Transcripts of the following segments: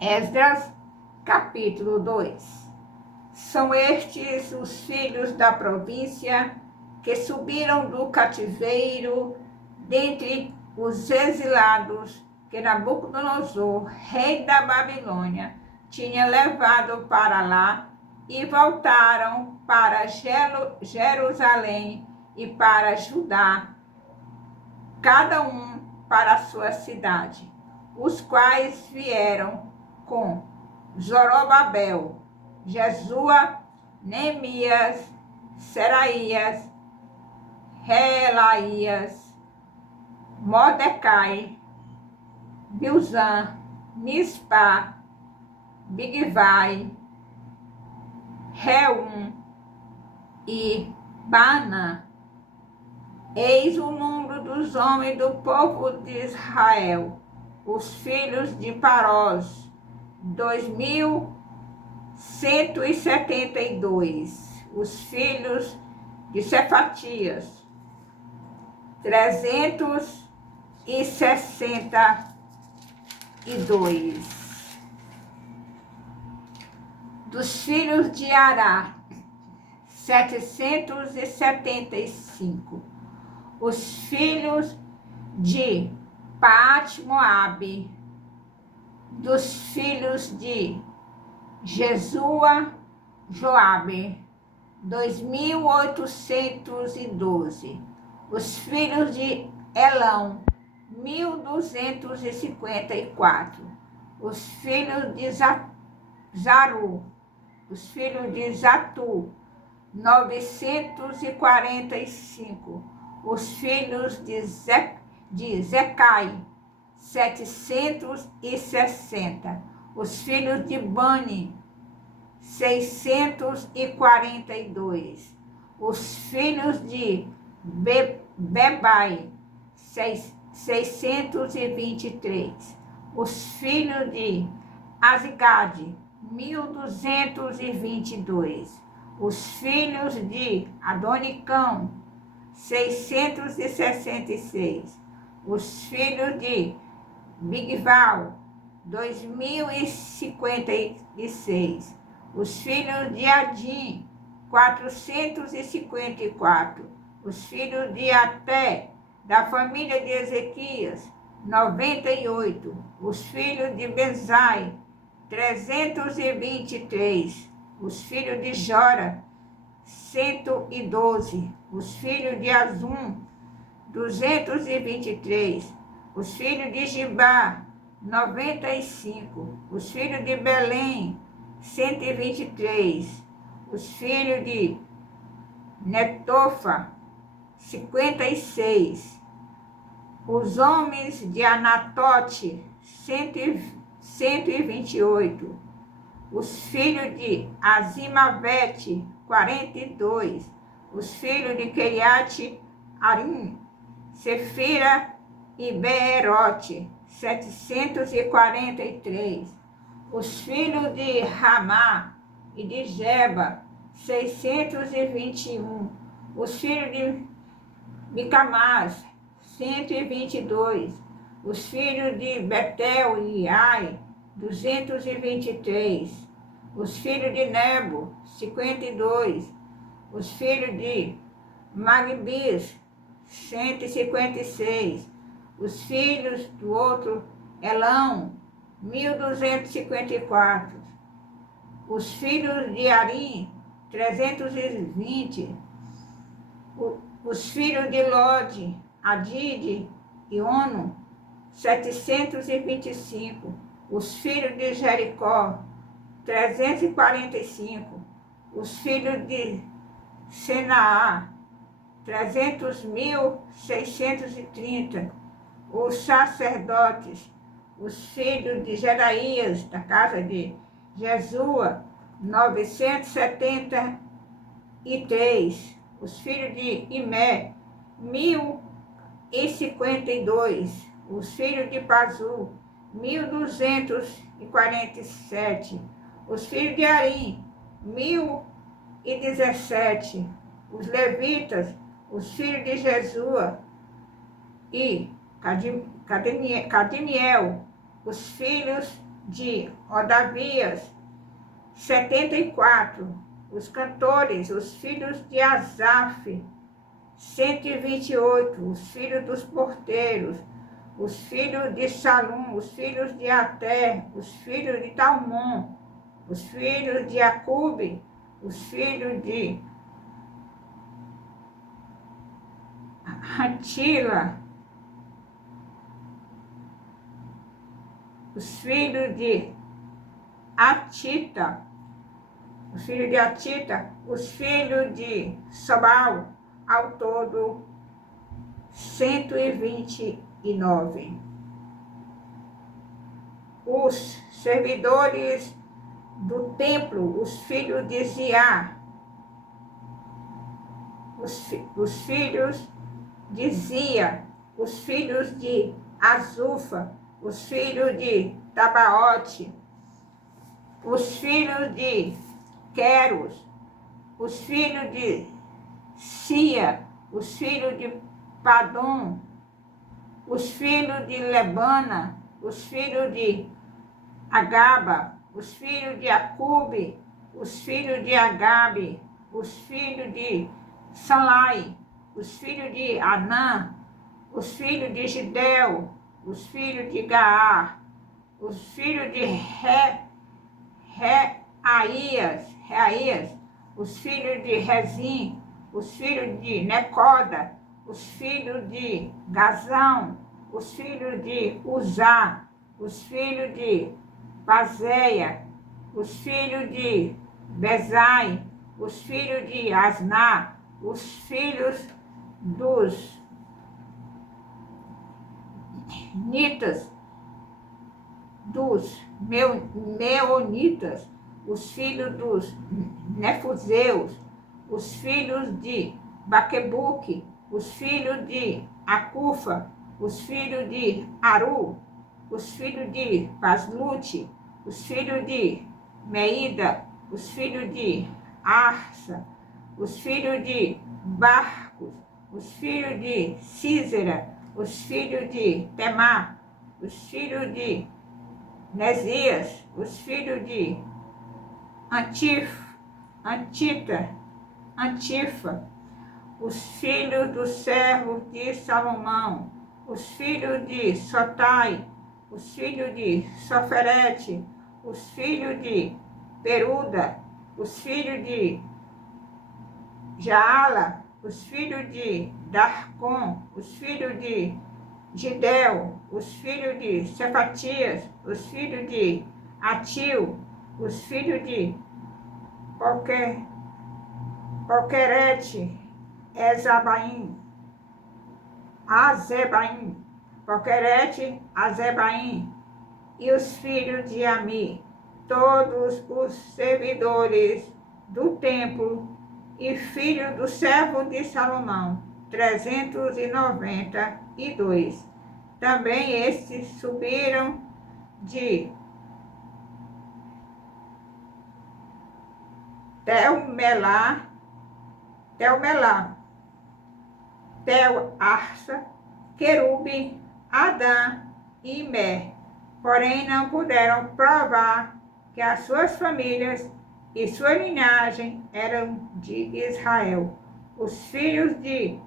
Esdras, capítulo 2. São estes os filhos da província que subiram do cativeiro dentre os exilados que Nabucodonosor, rei da Babilônia, tinha levado para lá, e voltaram para Jerusalém e para Judá, cada um para a sua cidade, os quais vieram com Zorobabel, Jesua, Neemias, Seraías, Reelaías, Mordecai, Bilzan, Mispá, Bigvai, Reum e Baanã. Eis o número dos homens do povo de Israel, os filhos de Parós, 2.172. Os filhos de Cefatias, 362. Dos filhos de Ará, 775. Os filhos de Paate-Moabe, dos filhos de Jesua, Joabe, 2.812. Os filhos de Elão, 1.254. Os filhos de Zaru, os filhos de Zatu, 945. Os filhos de Zecai, 760. Os filhos de Bani, 642. Os filhos de Bebai, 623. Os filhos de Azigade, 1.222. Os filhos de Adonicão, 666. Os filhos de Bigval, 2.056. Os filhos de Adim, 454. Os filhos de Até, da família de Ezequias, 98. Os filhos de Bezai, 323. Os filhos de Jora, 112. Os filhos de Azum, 223. Os filhos de Gibá, 95. Os filhos de Belém, 123. Os filhos de Netofa, 56. Os homens de Anatote, 128. Os filhos de Azimavete, 42. Os filhos de Kiriate Arim, Sefira e Beerote, 743. Os filhos de Ramá e de Geba, 621. Os filhos de Micamás, 122. Os filhos de Betel e Ai, 223. Os filhos de Nebo, 52. Os filhos de Magbis, 156. Os filhos do outro Elão, 1.254. Os filhos de Arim, 320. Os filhos de Lode, Adide e Ono, 725. Os filhos de Jericó, 345. Os filhos de Senaá, 300.630. Os sacerdotes, os filhos de Jeraías, da casa de Jesua, 973. Os filhos de Imé, 1.052. Os filhos de Pazu, 1.247. Os filhos de Arim, 1.017. Os levitas, os filhos de Jesua e Cadimiel, os filhos de Odavias, 74. Os cantores, os filhos de Asaf, 128. Os filhos dos porteiros, os filhos de Salum, os filhos de Até, os filhos de Talmon, os filhos de Acube, os filhos de Hatila, os filhos de Atita, os filhos de Sobal, ao todo 129. Os servidores do templo, os filhos de Ziá, os filhos de Zia, os filhos de Azufa, os filhos de Tabaote, os filhos de Queros, os filhos de Sia, os filhos de Padom, os filhos de Lebana, os filhos de Agaba, os filhos de Acube, os filhos de Agabe, os filhos de Salai, os filhos de Anã, os filhos de Gidel, os filhos de Gaar, os filhos de Reaías, os filhos de Rezim, os filhos de Necoda, os filhos de Gazão, os filhos de Uzá, os filhos de Pazeia, os filhos de Bezai, os filhos de Asná, os filhos dos Nitas, dos Meonitas, os filhos dos Nefuseus, os filhos de Baquebuque, os filhos de Acufa, os filhos de Aru, os filhos de Paslute, os filhos de Meida, os filhos de Arsa, os filhos de Barcos, os filhos de Císera, os filhos de Temá, os filhos de Nesias, os filhos de Antifa, os filhos dos servos de Salomão, os filhos de Sotai, os filhos de Soferete, os filhos de Peruda, os filhos de Jaala, os filhos de Darcon, os filhos de Gidel, os filhos de Cefatias, os filhos de Atil, os filhos de Poquerete, Azebaim, Poquerete, Azebaim, e os filhos de Ami, todos os servidores do templo e filhos do servo de Salomão, 392. Também estes subiram de Tel-Arsa, Querube, Adã e Mer. Porém, não puderam provar que as suas famílias e sua linhagem eram de Israel. Os filhos de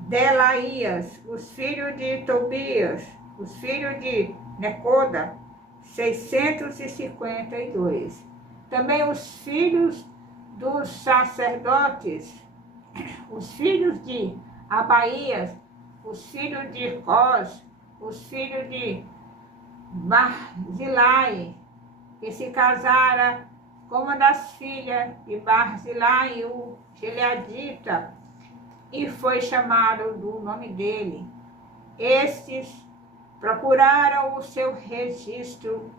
Delaías, os filhos de Tobias, os filhos de Necoda, 652. Também os filhos dos sacerdotes, os filhos de Abaías, os filhos de Cós, os filhos de Barzilai, que se casara com uma das filhas de Barzilai, o Gileadita, e foi chamado do nome dele. Estes procuraram o seu registro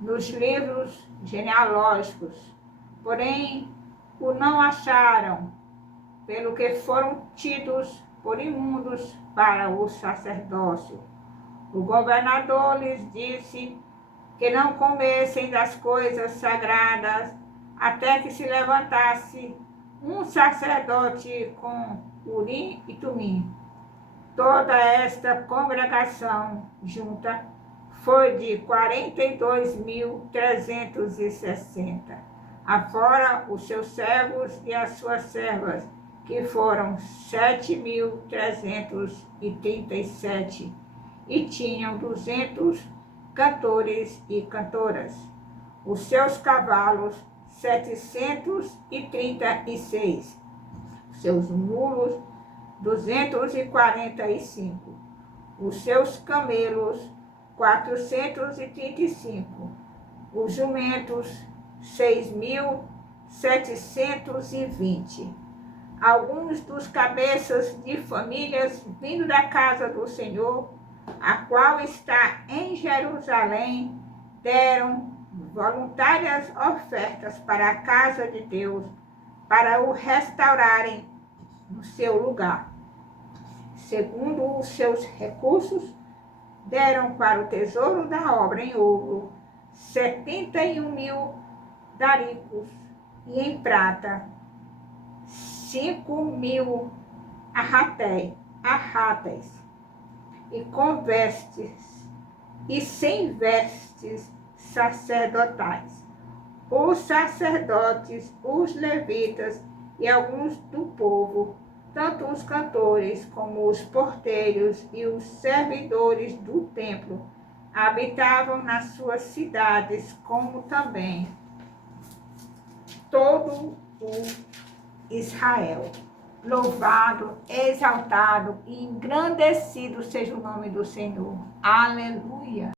nos livros genealógicos, porém o não acharam, pelo que foram tidos por imundos para o sacerdócio. O governador lhes disse que não comessem das coisas sagradas até que se levantasse um sacerdote com Urim e Tumim. Toda esta congregação junta foi de 42.360, afora os seus servos e as suas servas, que foram 7.337, e tinham 200 cantores e cantoras. Os seus cavalos, 736, seus mulos, 245, os seus camelos, 435, os jumentos, 6.720. Alguns dos cabeças de famílias vindo da casa do Senhor, a qual está em Jerusalém, deram voluntárias ofertas para a casa de Deus, para o restaurarem no seu lugar. Segundo os seus recursos, deram para o tesouro da obra em ouro 71.000 daricos, e em prata 5.000 arratéis, e com vestes, e 100 vestes sacerdotais. Os sacerdotes, os levitas e alguns do povo, tanto os cantores como os porteiros e os servidores do templo, habitavam nas suas cidades, como também todo o Israel. Louvado, exaltado e engrandecido seja o nome do Senhor. Aleluia.